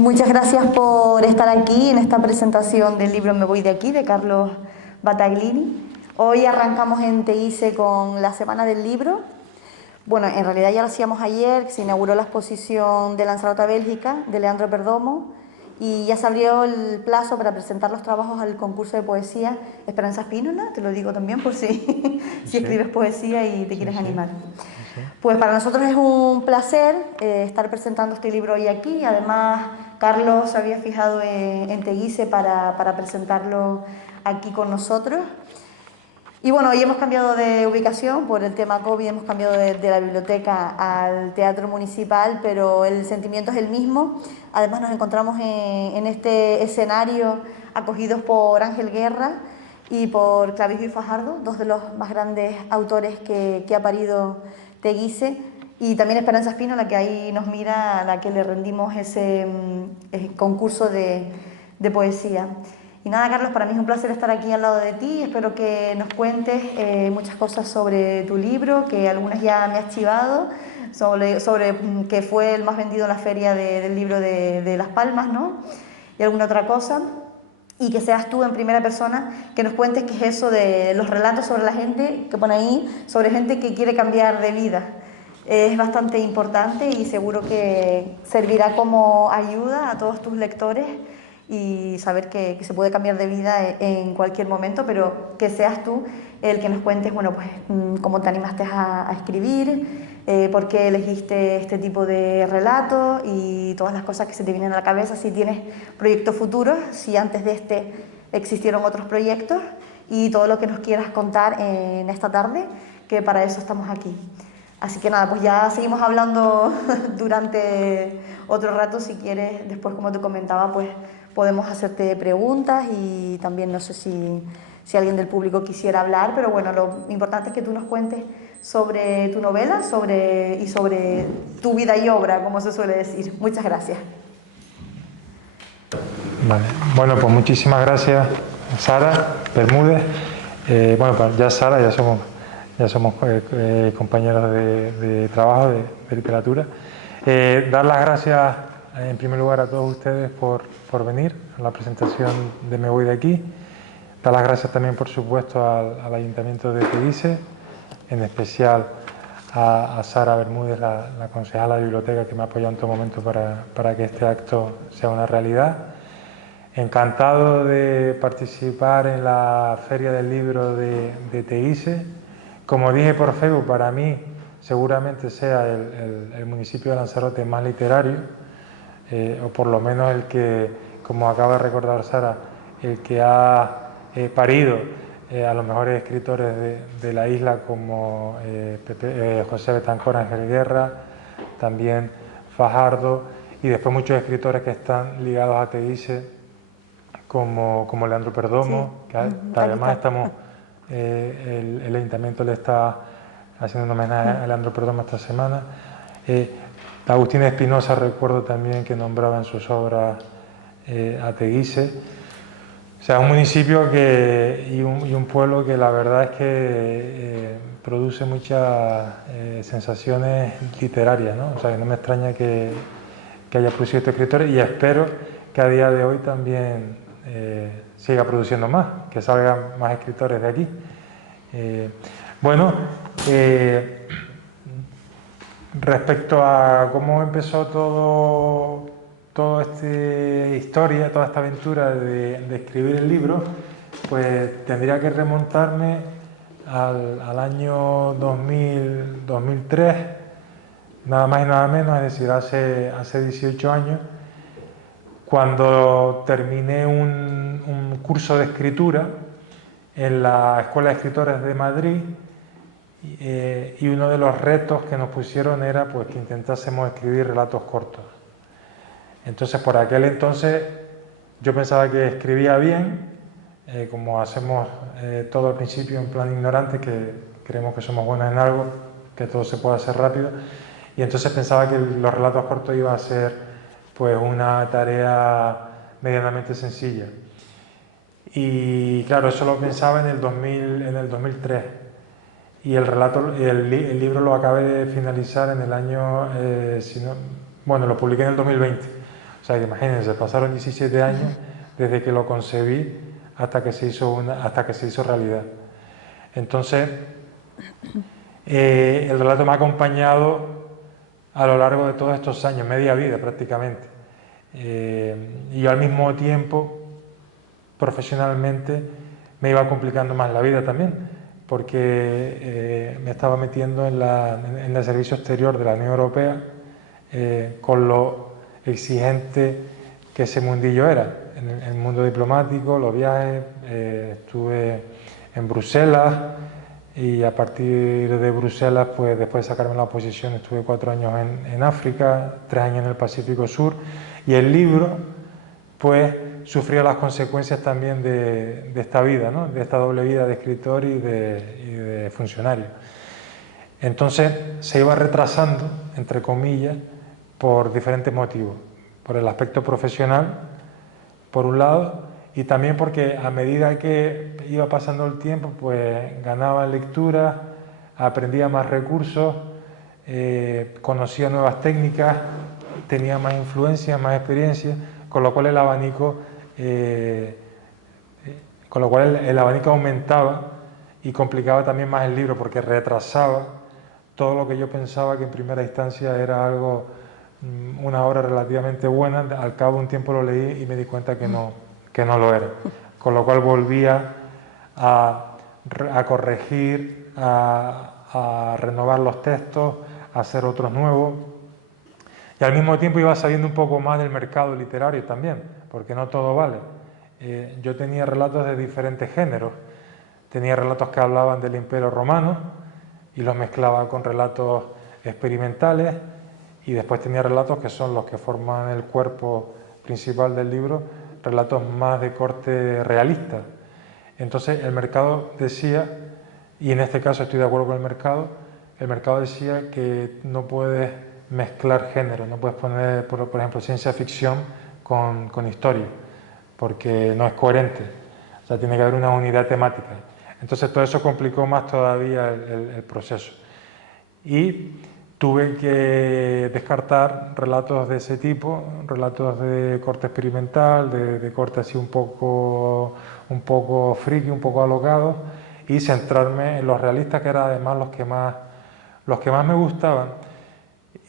Muchas gracias por estar aquí en esta presentación del libro Me voy de aquí, de Carlos Battaglini. Hoy arrancamos en TEICE con la Semana del Libro. Bueno, en realidad ya lo hacíamos ayer, se inauguró la exposición de Lanzarote, Bélgica, de Leandro Perdomo, y ya se abrió el plazo para presentar los trabajos al concurso de poesía Esperanza Espínola, te lo digo también por si, si escribes poesía y te quieres animar. Pues para nosotros es un placer estar presentando este libro hoy aquí. Además, Carlos se había fijado en TEICE para presentarlo aquí con nosotros. Y bueno, hoy hemos cambiado de ubicación por el tema COVID, hemos cambiado de la biblioteca al Teatro Municipal, pero el sentimiento es el mismo. Además nos encontramos en este escenario acogidos por Ángel Guerra y por Clavijo y Fajardo, dos de los más grandes autores que ha parido TEICE, y también Esperanza Espino, la que ahí nos mira, a la que le rendimos ese concurso de poesía. Y nada, Carlos, para mí es un placer estar aquí al lado de ti. Espero que nos cuentes muchas cosas sobre tu libro, que algunas ya me has chivado, sobre que fue el más vendido en la feria del libro de Las Palmas, ¿no? Y alguna otra cosa. Y que seas tú en primera persona, que nos cuentes qué es eso de los relatos sobre la gente, que pone ahí, sobre gente que quiere cambiar de vida. Es bastante importante y seguro que servirá como ayuda a todos tus lectores y saber que se puede cambiar de vida en cualquier momento, pero que seas tú el que nos cuentes, bueno, pues cómo te animaste a escribir, por qué elegiste este tipo de relatos y todas las cosas que se te vienen a la cabeza, si tienes proyectos futuros, si antes de este existieron otros proyectos y todo lo que nos quieras contar en esta tarde, que para eso estamos aquí. Así que nada, pues ya seguimos hablando durante otro rato, si quieres, después como te comentaba, pues podemos hacerte preguntas y también no sé si alguien del público quisiera hablar, pero bueno, lo importante es que tú nos cuentes sobre tu novela y sobre tu vida y obra, como se suele decir. Muchas gracias. Vale. Bueno, pues muchísimas gracias, Sara Bermúdez. Bueno, pues ya Sara, ya somos compañeros de trabajo, de literatura. Dar las gracias en primer lugar a todos ustedes por venir a la presentación de Me voy de aquí. Dar las gracias también, por supuesto, al Ayuntamiento de TEICE, en especial a Sara Bermúdez, la concejala de biblioteca, que me ha apoyado en todo momento para que este acto sea una realidad. Encantado de participar en la Feria del Libro de TEICE. Como dije por Facebook, para mí seguramente sea el municipio de Lanzarote más literario, o por lo menos el que, como acaba de recordar Sara, el que ha parido a los mejores escritores de la isla, como José Betancor, Ángel Guerra, también Fajardo, y después muchos escritores que están ligados a TEICE, como Leandro Perdomo, sí. Que además el Ayuntamiento le está haciendo un homenaje a Leandro Perdomo esta semana. Agustín Espinosa, recuerdo también que nombraba en sus obras a TEICE. O sea, un municipio y un pueblo que la verdad es que produce muchas sensaciones literarias, ¿no? O sea, que no me extraña que haya producido estos escritores, y espero que a día de hoy también siga produciendo más, que salgan más escritores de aquí. Respecto a cómo empezó toda esta historia, toda esta aventura de escribir el libro, pues tendría que remontarme al año 2003, nada más y nada menos, es decir, hace 18 años, cuando terminé un curso de escritura en la Escuela de Escritores de Madrid, y uno de los retos que nos pusieron era pues que intentásemos escribir relatos cortos. Entonces, por aquel entonces yo pensaba que escribía bien, como hacemos todo al principio en plan ignorante, que creemos que somos buenos en algo, que todo se puede hacer rápido, y entonces pensaba que los relatos cortos iba a ser pues una tarea medianamente sencilla. Y claro, eso lo pensaba en el 2003. Y el libro lo acabé de finalizar en el año, lo publiqué en el 2020. O sea que imagínense, pasaron 17 años desde que lo concebí hasta que se hizo realidad. Entonces, el relato me ha acompañado a lo largo de todos estos años, media vida prácticamente. Y yo al mismo tiempo, profesionalmente, me iba complicando más la vida también, porque me estaba metiendo en el servicio exterior de la Unión Europea, con lo exigente que ese mundillo era, en el mundo diplomático, los viajes. Estuve en Bruselas y a partir de Bruselas, pues después de sacarme la oposición, estuve 4 años en África, 3 años en el Pacífico Sur, y el libro pues sufrió las consecuencias también de esta vida, ¿no? De esta doble vida de escritor y de funcionario. Entonces se iba retrasando, entre comillas, por diferentes motivos. Por el aspecto profesional, por un lado, y también porque a medida que iba pasando el tiempo, pues ganaba en lectura, aprendía más recursos, conocía nuevas técnicas, tenía más influencia, más experiencia, con lo cual el abanico aumentaba y complicaba también más el libro, porque retrasaba todo lo que yo pensaba que en primera instancia era algo, una obra relativamente buena. Al cabo de un tiempo lo leí y me di cuenta que no lo era, con lo cual volvía a corregir, a renovar los textos, a hacer otros nuevos, y al mismo tiempo iba sabiendo un poco más del mercado literario también, porque no todo vale. Yo tenía relatos de diferentes géneros, tenía relatos que hablaban del Imperio Romano y los mezclaba con relatos experimentales, y después tenía relatos que son los que forman el cuerpo principal del libro, relatos más de corte realista. Entonces el mercado decía, y en este caso estoy de acuerdo con el mercado decía que no puedes mezclar géneros, no puedes poner, por ejemplo, ciencia ficción con historia, porque no es coherente, o sea, tiene que haber una unidad temática. Entonces todo eso complicó más todavía el proceso. Y tuve que descartar relatos de ese tipo, relatos de corte experimental, de corte así un poco friki, un poco alocado, y centrarme en los realistas, que eran además los que más me gustaban,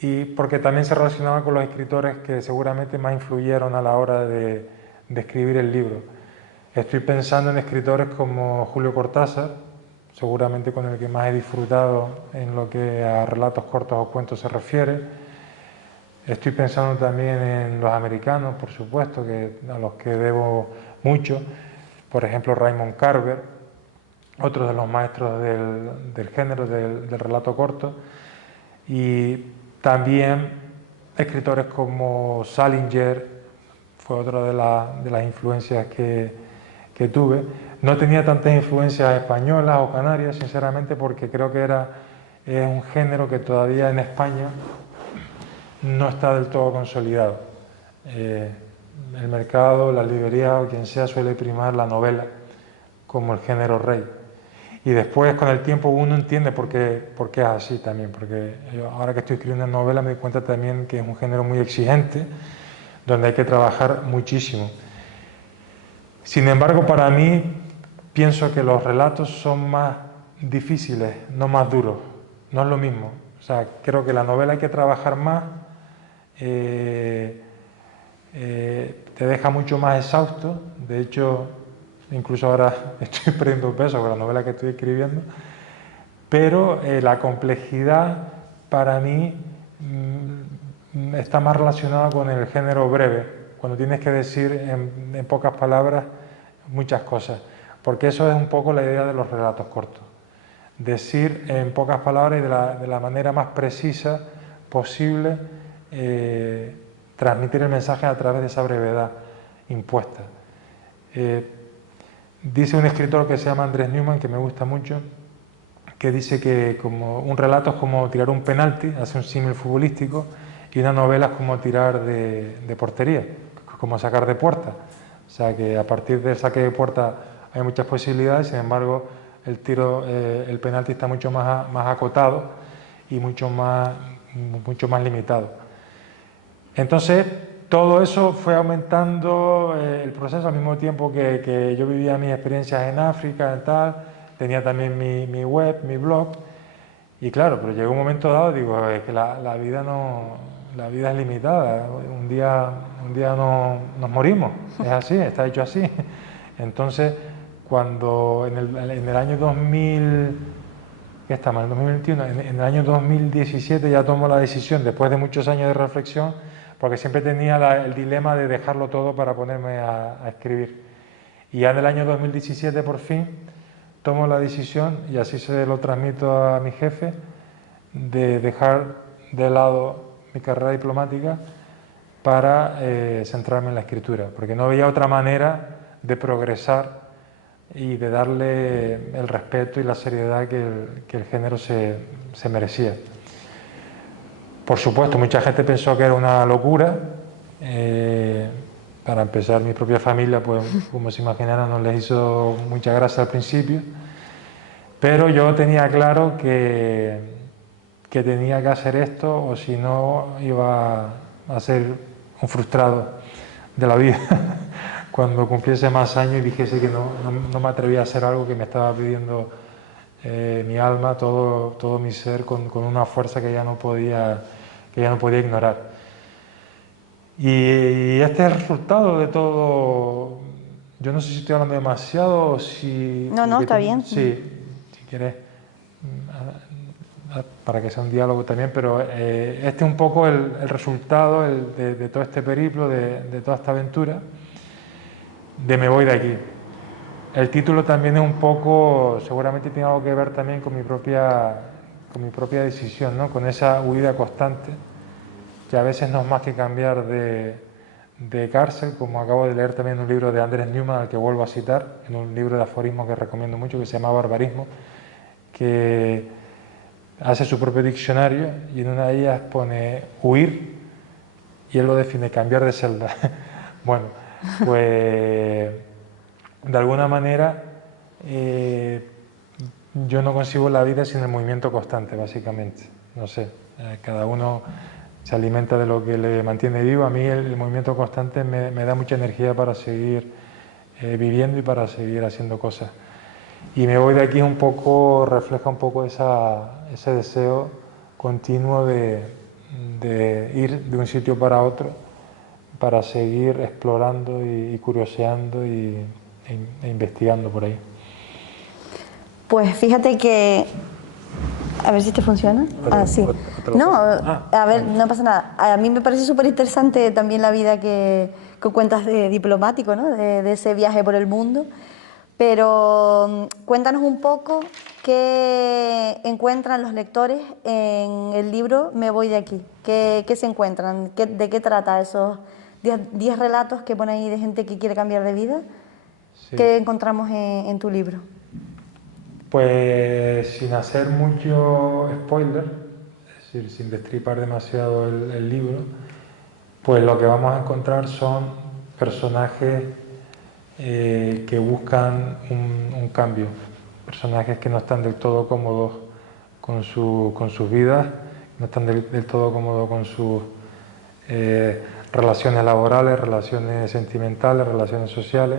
y porque también se relacionaban con los escritores que seguramente más influyeron a la hora de escribir el libro. Estoy pensando en escritores como Julio Cortázar, seguramente con el que más he disfrutado en lo que a relatos cortos o cuentos se refiere. Estoy pensando también en los americanos, por supuesto, a los que debo mucho. Por ejemplo, Raymond Carver, otro de los maestros del género, del relato corto. Y también escritores como Salinger, fue otra de las influencias que tuve. No tenía tantas influencias españolas o canarias, sinceramente, porque creo que es un género que todavía en España no está del todo consolidado. El mercado, las librerías o quien sea suele primar la novela como el género rey. Y después, con el tiempo, uno entiende por qué es así también, porque yo, ahora que estoy escribiendo una novela, me doy cuenta también que es un género muy exigente, donde hay que trabajar muchísimo. Sin embargo, para mí, pienso que los relatos son más difíciles, no más duros. No es lo mismo. O sea, creo que la novela hay que trabajar más, te deja mucho más exhausto. De hecho, incluso ahora estoy perdiendo peso con la novela que estoy escribiendo. Pero la complejidad, para mí, está más relacionada con el género breve, cuando tienes que decir en pocas palabras muchas cosas, porque eso es un poco la idea de los relatos cortos, decir en pocas palabras y de la manera más precisa posible, transmitir el mensaje a través de esa brevedad impuesta. Dice un escritor que se llama Andrés Newman, que me gusta mucho, que dice que como un relato es como tirar un penalti, hace un símil futbolístico, y una novela es como tirar de portería, como sacar de puerta. O sea que a partir del saque de puerta hay muchas posibilidades, sin embargo el penalti está mucho más acotado y mucho más limitado. Entonces todo eso fue aumentando el proceso al mismo tiempo que yo vivía mis experiencias en África y tal, tenía también mi web, mi blog, y claro, pero llegó un momento dado, digo, es que la vida no, la vida es limitada, un día no, nos morimos, es así, está hecho así. Entonces, cuando en el año 2000, ¿qué estamos? En el 2021, en el año 2017 ya tomo la decisión, después de muchos años de reflexión, porque siempre tenía el dilema de dejarlo todo para ponerme a escribir. Y ya en el año 2017 por fin tomo la decisión, y así se lo transmito a mi jefe, de dejar de lado mi carrera diplomática para centrarme en la escritura, porque no había otra manera de progresar y de darle el respeto y la seriedad que el género se merecía. Por supuesto, mucha gente pensó que era una locura. Para empezar, mi propia familia, pues, como se imaginarán, no les hizo mucha gracia al principio, pero yo tenía claro que tenía que hacer esto, o si no iba a ser un frustrado de la vida cuando cumpliese más años y dijese que no me atrevía a hacer algo que me estaba pidiendo mi alma, todo mi ser, con una fuerza que ya no podía ignorar. Y este es el resultado de todo. Yo no sé si estoy hablando demasiado o si... No, está bien. Sí, si quieres, para que sea un diálogo también, pero este es un poco el resultado de todo este periplo, de toda esta aventura, de Me voy de aquí. El título también es un poco, seguramente tiene algo que ver también con mi propia decisión, ¿no? Con esa huida constante, que a veces no es más que cambiar de cárcel, como acabo de leer también un libro de Andrés Newman, al que vuelvo a citar, en un libro de aforismos que recomiendo mucho, que se llama Barbarismo, que hace su propio diccionario y en una de ellas pone huir y él lo define cambiar de celda. Bueno, pues de alguna manera yo no concibo la vida sin el movimiento constante, básicamente. No sé, cada uno se alimenta de lo que le mantiene vivo. A mí el movimiento constante me da mucha energía para seguir viviendo y para seguir haciendo cosas. Y Me voy de aquí un poco, refleja un poco ese deseo continuo de ir de un sitio para otro, para seguir explorando y curioseando e investigando por ahí. Pues fíjate que... A ver si te funciona. Sí. No, a ver, no pasa nada. A mí me parece súper interesante también la vida que cuentas de diplomático, ¿no? De ese viaje por el mundo. Pero cuéntanos un poco qué encuentran los lectores en el libro Me voy de aquí. ¿Qué se encuentran? ¿De qué trata esos 10 relatos que pone ahí de gente que quiere cambiar de vida? Sí. ¿Qué encontramos en tu libro? Pues sin hacer mucho spoiler, es decir, sin destripar demasiado el libro, pues lo que vamos a encontrar son personajes que buscan un cambio, personajes que no están del todo cómodos con sus vidas, no están del todo cómodos con sus relaciones laborales, relaciones sentimentales, relaciones sociales,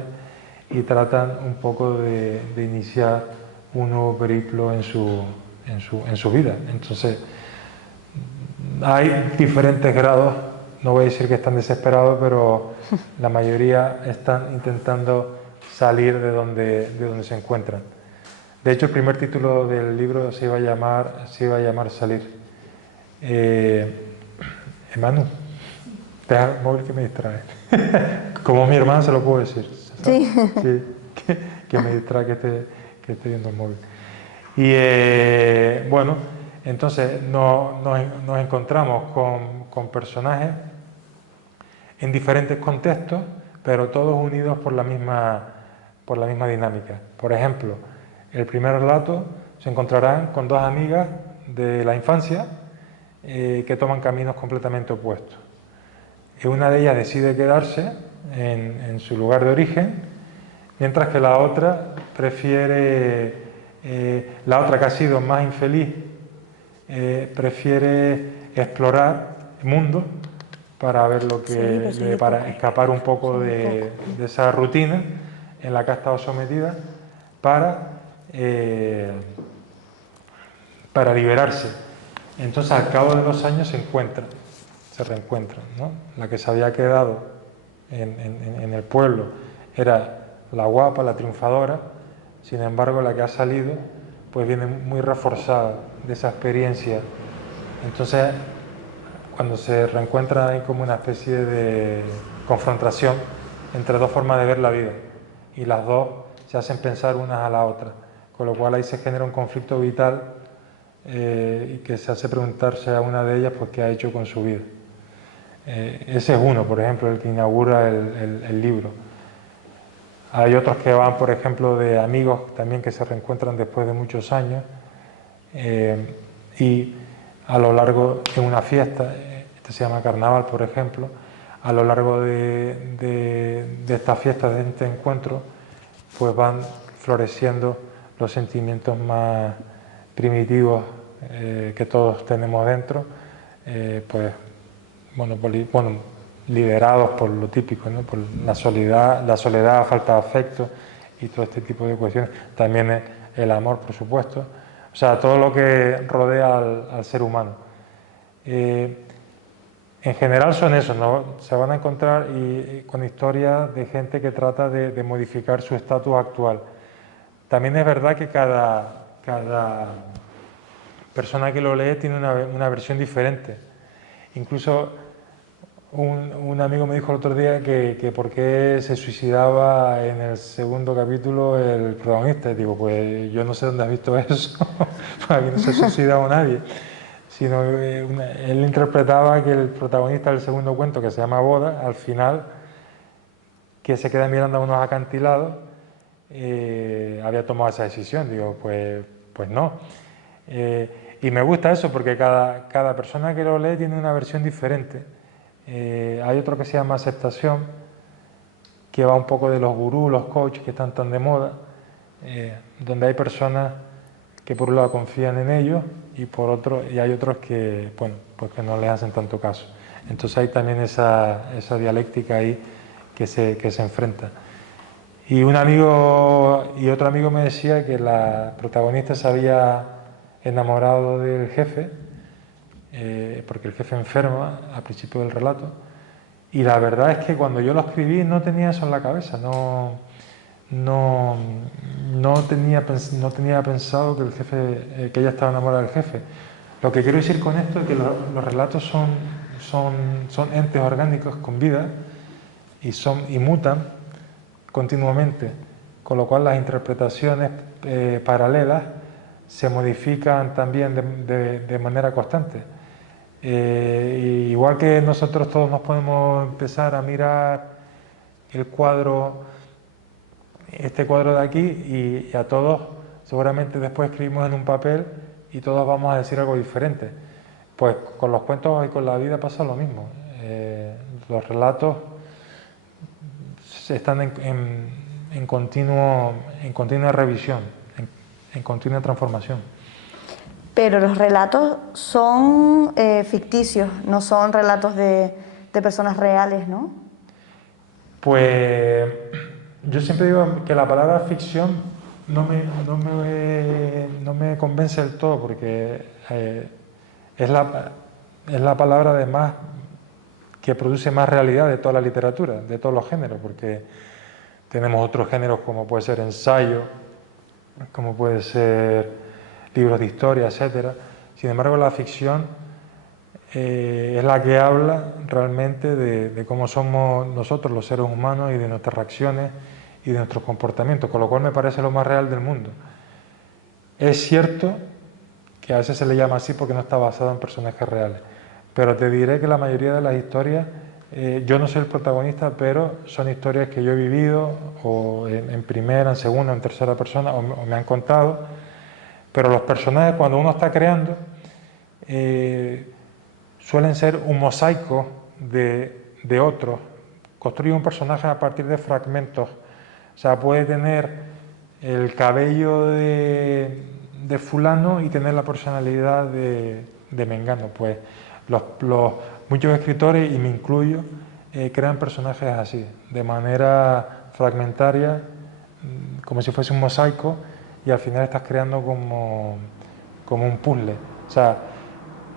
y tratan un poco de iniciar un nuevo periplo en su vida. Entonces, hay diferentes grados, no voy a decir que están desesperados, pero la mayoría están intentando salir de donde se encuentran. De hecho, el primer título del libro se iba a llamar Salir. Emanu, deja el móvil que me distrae. Como mi hermana se lo puedo decir. Sí. Sí, que me distrae que esté viendo el móvil. Y bueno, entonces nos encontramos con personajes en diferentes contextos, pero todos unidos por la misma dinámica. Por ejemplo, el primer relato se encontrarán con dos amigas de la infancia que toman caminos completamente opuestos. Una de ellas decide quedarse en su lugar de origen, mientras que la otra prefiere, la otra que ha sido más infeliz, prefiere explorar el mundo para ver lo que, para escapar un poco de esa rutina en la que ha estado sometida para liberarse. Entonces, al cabo de los años se reencuentran, ¿no? La que se había quedado en el pueblo era la guapa, la triunfadora, sin embargo, la que ha salido, pues viene muy reforzada de esa experiencia. Entonces, cuando se reencuentran hay como una especie de confrontación entre dos formas de ver la vida, y las dos se hacen pensar unas a la otra, con lo cual ahí se genera un conflicto vital y que se hace preguntarse a una de ellas pues qué ha hecho con su vida. Ese es uno, por ejemplo, el que inaugura el libro. Hay otros que van, por ejemplo, de amigos también que se reencuentran después de muchos años y a lo largo de una fiesta, este se llama Carnaval, por ejemplo, a lo largo de estas fiestas, de este encuentro, pues van floreciendo los sentimientos más primitivos que todos tenemos dentro, pues bueno, liderados por lo típico, ¿no? Por la soledad, falta de afecto y todo este tipo de cuestiones. También el amor, por supuesto. O sea, todo lo que rodea al ser humano. En general son esos, ¿no? Se van a encontrar con historias de gente que trata de modificar su estatus actual. También es verdad que cada persona que lo lee tiene una versión diferente. Incluso un amigo me dijo el otro día que por qué se suicidaba en el segundo capítulo el protagonista. Y digo, pues yo no sé dónde has visto eso, aquí no se ha suicidado nadie. Sino él interpretaba que el protagonista del segundo cuento, que se llama Boda, al final, que se queda mirando a unos acantilados, había tomado esa decisión. Digo, pues no. Y me gusta eso porque cada persona que lo lee tiene una versión diferente. Hay otro que se llama Aceptación, que va un poco de los gurús, los coaches que están tan de moda, donde hay personas que por un lado confían en ellos y por otro, y hay otros que, bueno, pues que no les hacen tanto caso. Entonces hay también esa dialéctica ahí que se enfrenta. Y un amigo y otro amigo me decía que la protagonista se había enamorado del jefe, porque el jefe enferma al principio del relato, y la verdad es que cuando yo lo escribí no tenía eso en la cabeza, no tenía pensado que el jefe, que ella estaba enamorada del jefe. Lo que quiero decir con esto es que los relatos son entes orgánicos con vida y mutan continuamente, con lo cual las interpretaciones paralelas se modifican también de manera constante. Igual que nosotros todos nos podemos empezar a mirar el cuadro, este cuadro de aquí, y a todos seguramente después escribimos en un papel y todos vamos a decir algo diferente. Pues con los cuentos y con la vida pasa lo mismo. Los relatos están en continua revisión, en continua transformación. Pero los relatos son ficticios, no son relatos de personas reales, ¿no? Pues yo siempre digo que la palabra ficción no me convence del todo, porque es la palabra además que produce más realidad de toda la literatura, de todos los géneros, porque tenemos otros géneros como puede ser ensayo, como puede ser libros de historia, etcétera. Sin embargo, la ficción es la que habla realmente de cómo somos nosotros los seres humanos y de nuestras reacciones y de nuestros comportamientos, con lo cual me parece lo más real del mundo. Es cierto que a veces se le llama así porque no está basado en personajes reales, pero te diré que la mayoría de las historias, yo no soy el protagonista, pero son historias que yo he vivido o en primera, en segunda, en tercera persona o me han contado. Pero los personajes, cuando uno está creando, suelen ser un mosaico de otros. Construye un personaje a partir de fragmentos. O sea, puede tener el cabello de fulano y tener la personalidad de mengano. Pues muchos escritores, y me incluyo, crean personajes así, de manera fragmentaria, como si fuese un mosaico, y al final estás creando como un puzzle. O sea,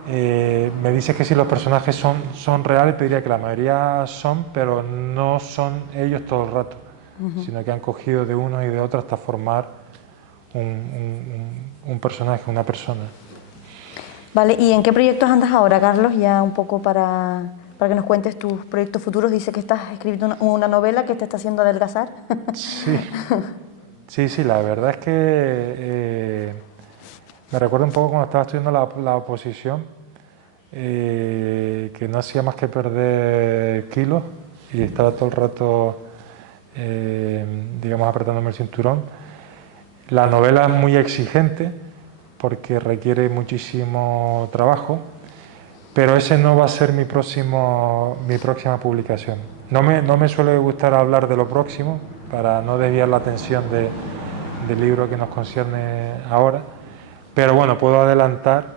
me dices que si los personajes son reales, te diría que la mayoría son, pero no son ellos todo el rato, sino que han cogido de unos y de otros hasta formar un personaje, una persona. Vale, ¿y en qué proyectos andas ahora, Carlos? Ya un poco para que nos cuentes tus proyectos futuros. Dice que estás escribiendo una novela que te está haciendo adelgazar. Sí, la verdad es que me recuerda un poco cuando estaba estudiando la oposición, que no hacía más que perder kilos y estaba todo el rato, digamos, apretándome el cinturón. La novela es muy exigente porque requiere muchísimo trabajo, pero ese no va a ser mi próxima publicación. No me suele gustar hablar de lo próximo para no desviar la atención del libro que nos concierne ahora, pero bueno, puedo adelantar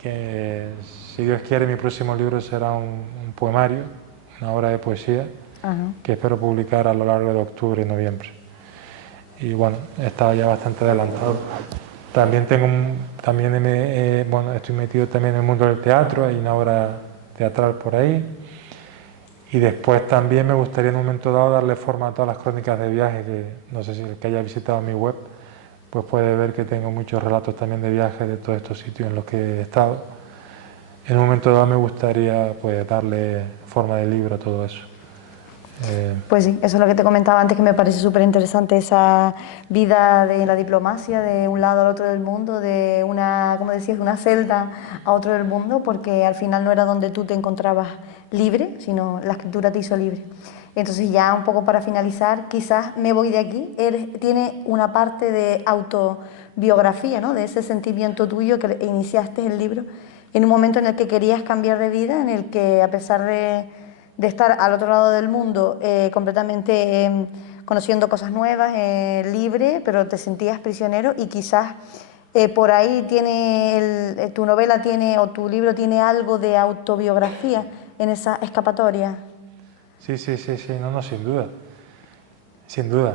que, si Dios quiere, mi próximo libro será un poemario, una obra de poesía, que espero publicar a lo largo de octubre y noviembre. Y bueno, está ya bastante adelantado. También estoy metido también en el mundo del teatro, hay una obra teatral por ahí. Y después también me gustaría en un momento dado darle forma a todas las crónicas de viaje, que no sé si el que haya visitado mi web, pues puede ver que tengo muchos relatos también de viajes de todos estos sitios en los que he estado. En un momento dado me gustaría pues darle forma de libro a todo eso. Pues sí, eso es lo que te comentaba antes, que me parece súper interesante esa vida de la diplomacia, de un lado al otro del mundo, de una, como decías, de una celda a otro del mundo, porque al final no era donde tú te encontrabas libre, sino la escritura te hizo libre. Entonces, ya un poco para finalizar, quizás Me voy de aquí, tiene una parte de autobiografía, ¿no? De ese sentimiento tuyo que iniciaste el libro en un momento en el que querías cambiar de vida, en el que, a pesar de estar al otro lado del mundo, completamente conociendo cosas nuevas, libre, pero te sentías prisionero, y quizás por ahí tu novela tiene, o tu libro tiene algo de autobiografía en esa escapatoria. Sí, no, sin duda. Sin duda.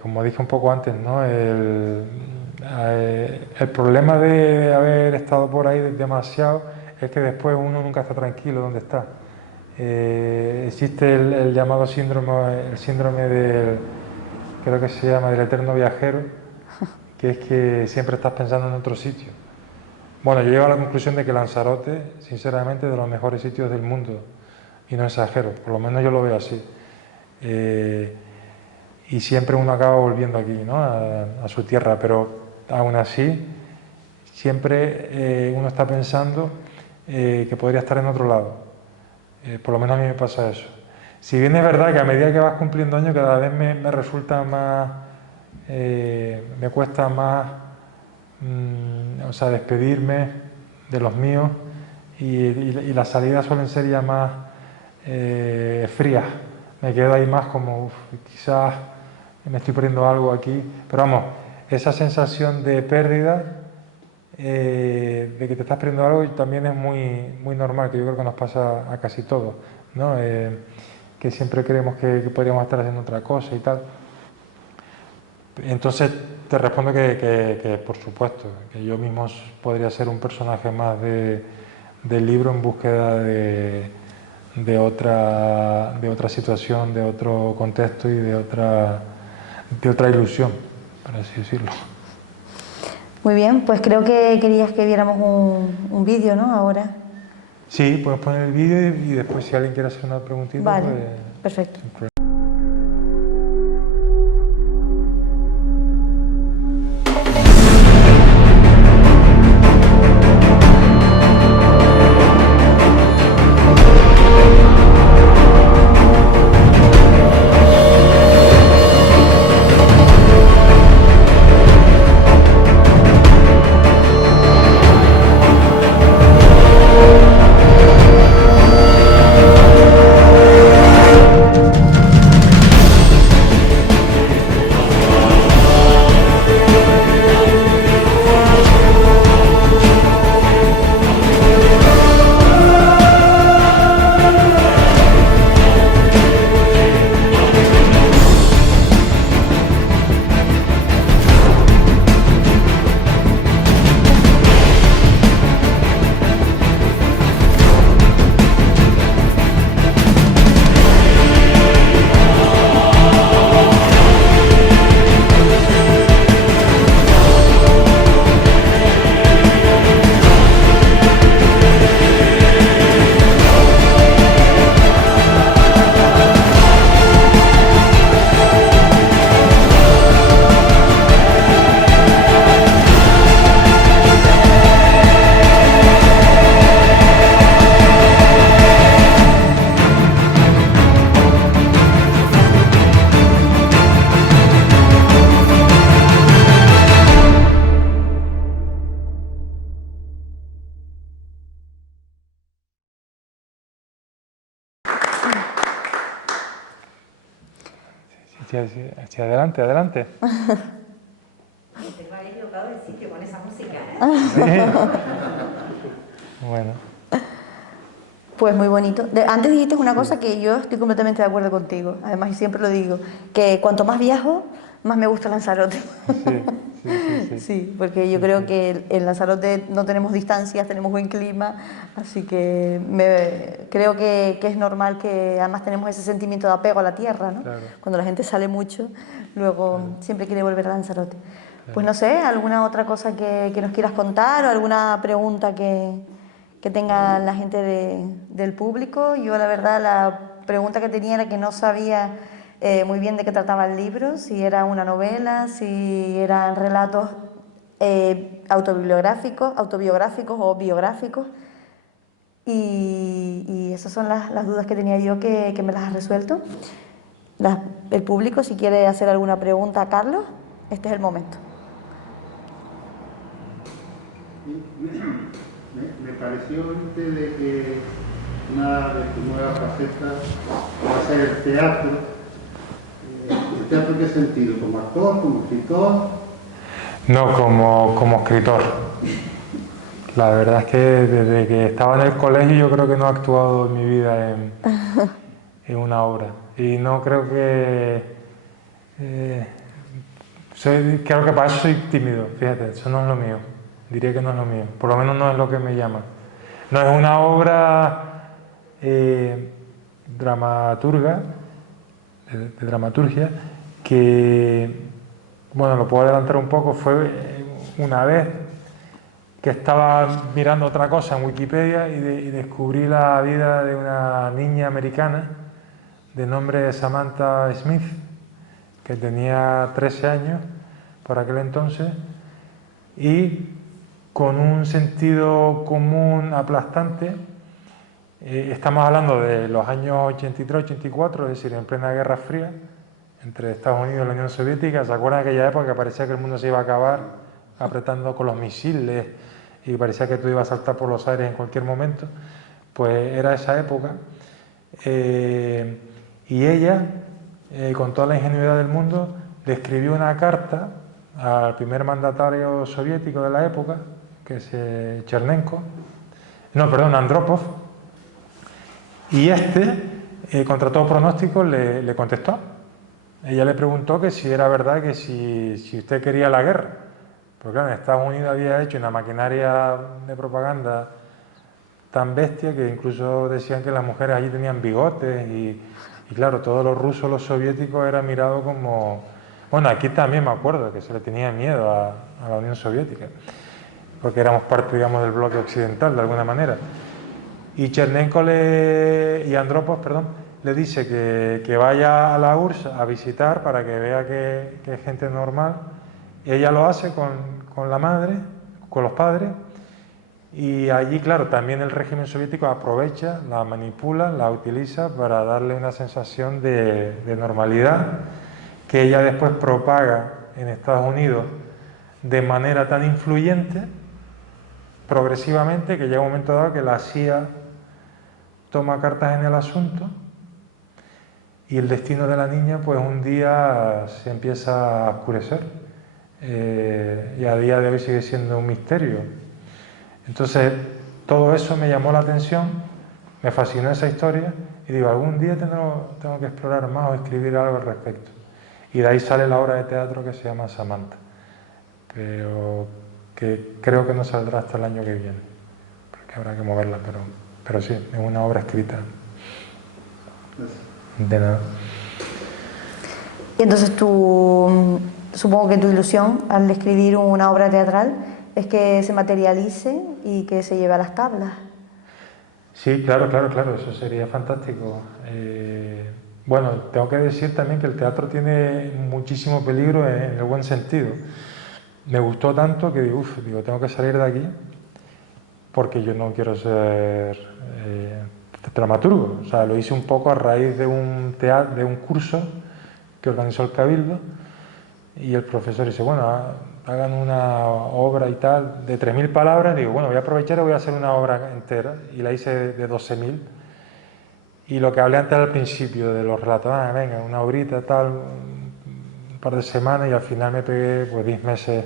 Como dije un poco antes, ¿no? El problema de haber estado por ahí demasiado es que después uno nunca está tranquilo donde está. Existe el llamado síndrome del, creo que se llama, del eterno viajero, que es que siempre estás pensando en otro sitio. Bueno, yo llego a la conclusión de que Lanzarote, sinceramente, es de los mejores sitios del mundo, y no exagero, por lo menos yo lo veo así. Y siempre uno acaba volviendo aquí, ¿no? a su tierra, pero aún así siempre uno está pensando que podría estar en otro lado. Por lo menos a mí me pasa eso. Si bien es verdad que a medida que vas cumpliendo años, cada vez me resulta más, me cuesta más, despedirme de los míos, y las salidas suelen ser ya más frías. Me quedo ahí más como, quizás me estoy perdiendo algo aquí, pero vamos, esa sensación de pérdida, de que te estás perdiendo algo, también es muy normal, que yo creo que nos pasa a casi todos, ¿no? Que siempre creemos que podríamos estar haciendo otra cosa y tal. Entonces te respondo que por supuesto, que yo mismo podría ser un personaje más del libro en búsqueda de otra situación, de otro contexto y de otra ilusión, por así decirlo. Muy bien, pues creo que querías que viéramos un vídeo, ¿no? Ahora. Sí, puedes poner el vídeo y después, si alguien quiere hacer una preguntita, vale, pues, perfecto. Hacia adelante, adelante. Te me había equivocado de sitio con esa música, ¿eh? Sí. Bueno. Pues muy bonito. Antes dijiste una cosa que yo estoy completamente de acuerdo contigo. Además, y siempre lo digo, que cuanto más viajo, más me gusta Lanzarote. Sí. Sí, porque yo creo que en Lanzarote no tenemos distancias, tenemos buen clima, así que creo que es normal que además tenemos ese sentimiento de apego a la tierra, ¿no? Claro. Cuando la gente sale mucho, luego siempre quiere volver a Lanzarote. Pues no sé, ¿alguna otra cosa que nos quieras contar o alguna pregunta que tenga la gente del público? Yo la verdad la pregunta que tenía era que no sabía muy bien de qué trataba el libro, si era una novela, si eran relatos autobiográficos o biográficos. Y esas son las dudas que tenía yo que me las has resuelto. El público, si quiere hacer alguna pregunta a Carlos, este es el momento. Me pareció antes de que una de tus nuevas facetas va a ser el teatro. ¿El teatro en qué sentido? ¿Como actor, como escritor? No, como escritor. La verdad es que desde que estaba en el colegio yo creo que no he actuado en mi vida en una obra. Y no creo que... creo que para eso soy tímido, fíjate, eso no es lo mío. Diría que no es lo mío, por lo menos no es lo que me llama. No es una obra dramaturga, de dramaturgia, que, bueno, lo puedo adelantar un poco, fue una vez que estaba mirando otra cosa en Wikipedia y descubrí la vida de una niña americana de nombre Samantha Smith, que tenía 13 años por aquel entonces, y con un sentido común aplastante, estamos hablando de los años 83-84, es decir, en plena Guerra Fría, entre Estados Unidos y la Unión Soviética. ¿Se acuerdan de aquella época que parecía que el mundo se iba a acabar apretando con los misiles y parecía que todo iba a saltar por los aires en cualquier momento? Pues era esa época. Y ella, con toda la ingenuidad del mundo, le escribió una carta al primer mandatario soviético de la época, que es Andropov, y contra todo pronóstico, le contestó. Ella le preguntó que si era verdad que si usted quería la guerra, porque claro, en Estados Unidos había hecho una maquinaria de propaganda tan bestia que incluso decían que las mujeres allí tenían bigotes y claro, todos los rusos, los soviéticos eran mirados como... Bueno, aquí también me acuerdo que se le tenía miedo a la Unión Soviética, porque éramos parte, digamos, del bloque occidental de alguna manera. Y Andropov, le dice que vaya a la URSS a visitar para que vea que es gente normal. Y ella lo hace con la madre, con los padres. Y allí, claro, también el régimen soviético aprovecha, la manipula, la utiliza para darle una sensación de normalidad que ella después propaga en Estados Unidos de manera tan influyente, progresivamente, que llega un momento dado que la CIA toma cartas en el asunto y el destino de la niña pues un día se empieza a oscurecer y a día de hoy sigue siendo un misterio. Entonces todo eso me llamó la atención, me fascinó esa historia y digo, algún día tengo que explorar más o escribir algo al respecto. Y de ahí sale la obra de teatro que se llama Samantha, pero que creo que no saldrá hasta el año que viene, porque habrá que moverla, pero sí, es una obra escrita. De nada. Y entonces supongo que tu ilusión al escribir una obra teatral es que se materialice y que se lleve a las tablas. Sí, claro, eso sería fantástico. Bueno, tengo que decir también que el teatro tiene muchísimo peligro en el buen sentido. Me gustó tanto que digo, tengo que salir de aquí porque yo no quiero ser dramaturgo. O sea, lo hice un poco a raíz de un curso que organizó el Cabildo y el profesor dice, bueno, hagan una obra y tal de 3.000 palabras. Digo, bueno, voy a aprovechar y voy a hacer una obra entera y la hice de 12.000 Y lo que hablé antes al principio de los relatos, venga, una horita, tal, un par de semanas, y al final me pegué pues 10 meses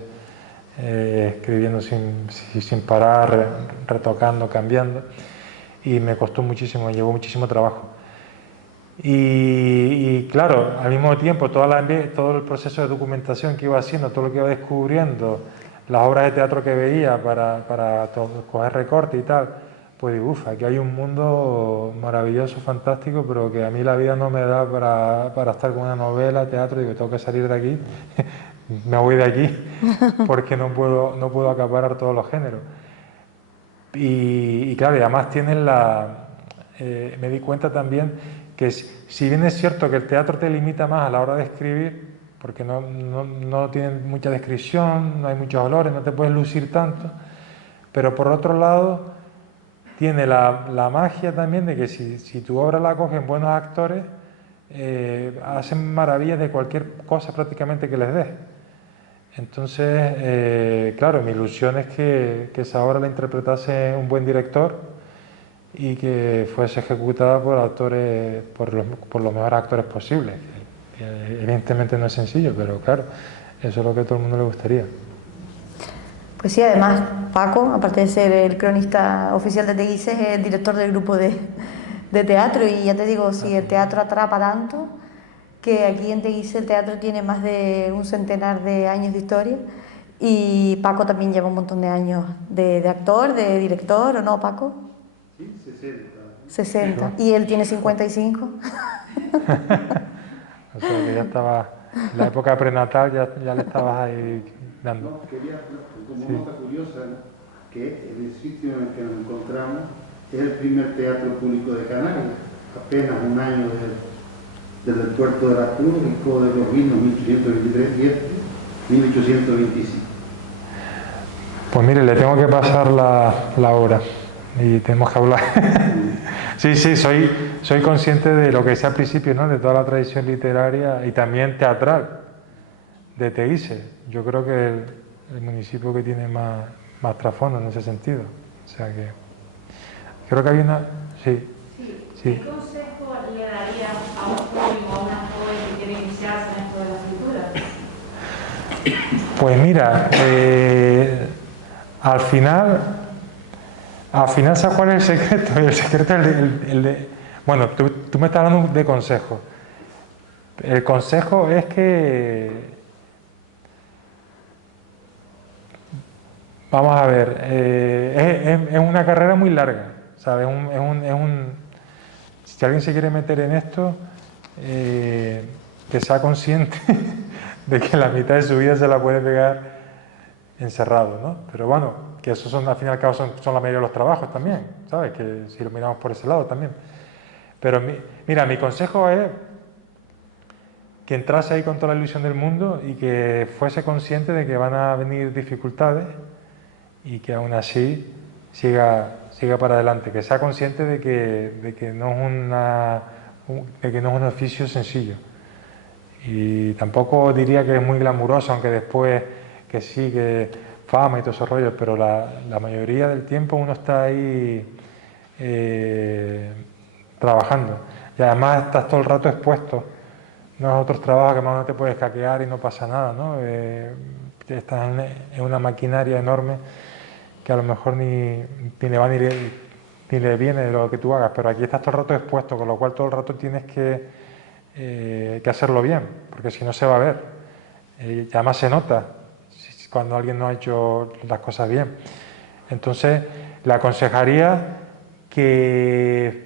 escribiendo sin parar, retocando, cambiando, y me costó muchísimo, me llevó muchísimo trabajo. Y claro, al mismo tiempo todo el proceso de documentación que iba haciendo, todo lo que iba descubriendo, las obras de teatro que veía para coger recorte y tal, pues digo, uff, aquí hay un mundo maravilloso, fantástico, pero que a mí la vida no me da para estar con una novela, teatro, digo, tengo que salir de aquí, me voy de aquí, porque no puedo acaparar todos los géneros. Y claro, y además tienen me di cuenta también que si bien es cierto que el teatro te limita más a la hora de escribir, porque no tienen mucha descripción, no hay muchos olores, no te puedes lucir tanto, pero por otro lado tiene la magia también de que si tu obra la cogen buenos actores, hacen maravillas de cualquier cosa prácticamente que les des. Entonces, claro, mi ilusión es que esa obra la interpretase un buen director y que fuese ejecutada por actores, por los mejores actores posibles. Que evidentemente no es sencillo, pero claro, eso es lo que a todo el mundo le gustaría. Pues sí, además Paco, aparte de ser el cronista oficial de Teguise, es el director del grupo de teatro, y ya te digo, si el teatro atrapa tanto, que aquí en Teguise el teatro tiene más de un centenar de años de historia, y Paco también lleva un montón de años de actor, de director, ¿o no, Paco? Sí, 60. 60. ¿Y él tiene 55? O sea que ya estaba, en la época prenatal ya le estabas ahí dando. No, quería, como nota curiosa, ¿no?, que el sitio en el que nos encontramos es el primer teatro público de Canarias, apenas un año desde el puerto de la Cruz, hijo de los vinos 1823 y 1825. Pues mire, le tengo que pasar la hora y tenemos que hablar. Sí, soy consciente de lo que decía al principio, ¿no?, de toda la tradición literaria y también teatral de Teguise. Yo creo que el municipio que tiene más trasfondo en ese sentido. O sea que creo que hay una... Sí. ¿Qué consejo le daría a un joven o a una joven que quiere iniciarse en esto de la escritura? Pues mira, al final, ¿sabes cuál es el secreto? El secreto es el de... Bueno, tú me estás hablando de consejo. El consejo es que... Vamos a ver, es una carrera muy larga, ¿sabes? Si alguien se quiere meter en esto, que sea consciente de que la mitad de su vida se la puede pegar encerrado, ¿no? Pero bueno, que esos son, al fin y al cabo, son la mayoría de los trabajos también, ¿sabes? Que si lo miramos por ese lado también. Pero mira, mi consejo es que entrase ahí con toda la ilusión del mundo y que fuese consciente de que van a venir dificultades y que aún así siga para adelante, que sea consciente de que no es un oficio sencillo. Y tampoco diría que es muy glamuroso, aunque después que sí, que fama y todos esos rollos, pero la mayoría del tiempo uno está ahí trabajando. Y además estás todo el rato expuesto. No es otros trabajos que más no te puedes hackear y no pasa nada, ¿no? Estás en una maquinaria enorme que a lo mejor ni le va ni le viene de lo que tú hagas, pero aquí estás todo el rato expuesto, con lo cual todo el rato tienes que hacerlo bien, porque si no se va a ver. Y además se nota cuando alguien no ha hecho las cosas bien. Entonces, le aconsejaría que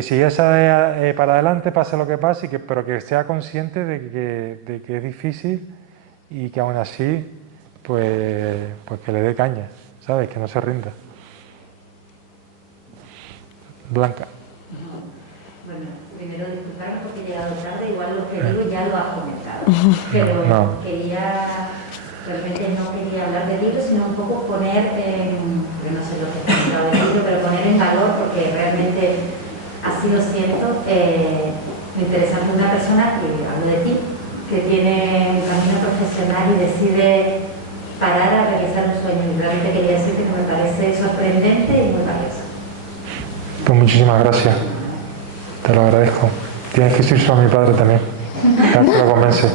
siguiese para adelante, pase lo que pase, pero que sea consciente de que es difícil y que aún así, pues que le dé caña, ¿sabes? Que no se rinda. Blanca. Bueno, primero disculparme porque he llegado tarde, igual lo que digo ya lo has comentado, pero realmente no quería hablar del libro, sino un poco poner, porque no sé lo que he comentado del libro, pero poner en valor, porque realmente ha sido cierto, interesante una persona que hablo de ti, que tiene un camino profesional y decide parar a realizar un sueño. Y realmente quería decirte que me parece sorprendente y muy valioso. Pues muchísimas gracias. Te lo agradezco. Tienes que decírselo a mi padre también. Ya te lo convence.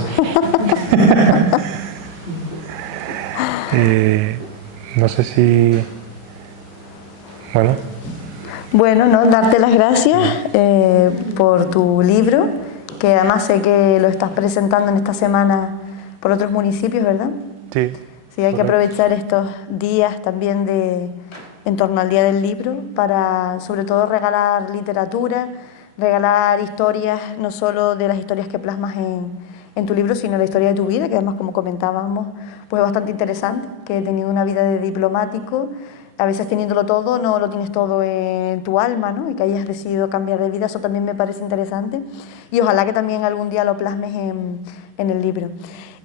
No sé si... Bueno, no, darte las gracias por tu libro, que además sé que lo estás presentando en esta semana por otros municipios, ¿verdad? Sí. Sí, hay que aprovechar estos días también en torno al Día del Libro para, sobre todo, regalar literatura, regalar historias, no solo de las historias que plasmas en tu libro, sino la historia de tu vida, que además, como comentábamos, pues es bastante interesante, que he tenido una vida de diplomático, a veces teniéndolo todo, no lo tienes todo en tu alma, ¿no? Y que hayas decidido cambiar de vida, eso también me parece interesante. Y ojalá que también algún día lo plasmes en el libro.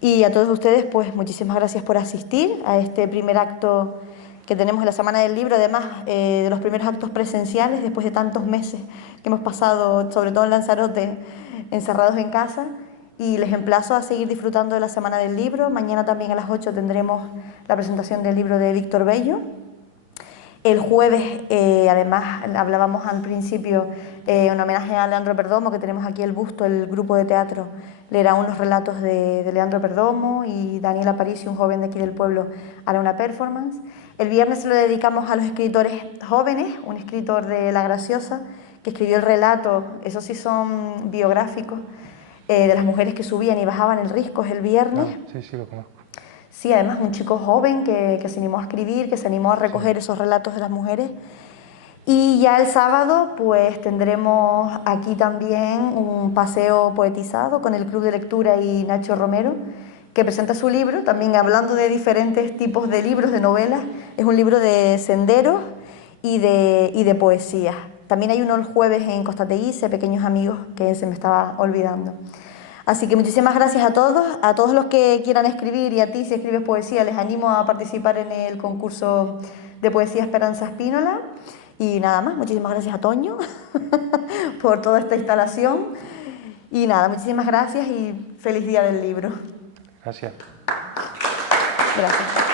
Y a todos ustedes, pues muchísimas gracias por asistir a este primer acto que tenemos en la Semana del Libro, además de los primeros actos presenciales, después de tantos meses que hemos pasado, sobre todo en Lanzarote, encerrados en casa. Y les emplazo a seguir disfrutando de la Semana del Libro. Mañana también a las 8 tendremos la presentación del libro de Víctor Bello. El jueves, además, hablábamos al principio, en homenaje a Leandro Perdomo, que tenemos aquí el busto, el grupo de teatro leerá unos relatos de Leandro Perdomo y Daniel Aparicio, un joven de aquí del pueblo, hará una performance. El viernes se lo dedicamos a los escritores jóvenes, un escritor de La Graciosa, que escribió el relato, esos sí son biográficos, de las mujeres que subían y bajaban el Risco, es el viernes. Sí, sí, lo conozco. Sí, además un chico joven que se animó a escribir, que se animó a recoger esos relatos de las mujeres. Y ya el sábado pues tendremos aquí también un paseo poetizado con el Club de Lectura y Nacho Romero, que presenta su libro, también hablando de diferentes tipos de libros, de novelas. Es un libro de senderos y de poesía. También hay uno el jueves en Costa Teguise, Pequeños Amigos, que se me estaba olvidando. Así que muchísimas gracias a todos los que quieran escribir, y a ti si escribes poesía les animo a participar en el concurso de poesía Esperanza Espínola. Y nada más, muchísimas gracias a Toño por toda esta instalación. Y nada, muchísimas gracias y feliz Día del Libro. Gracias. Gracias.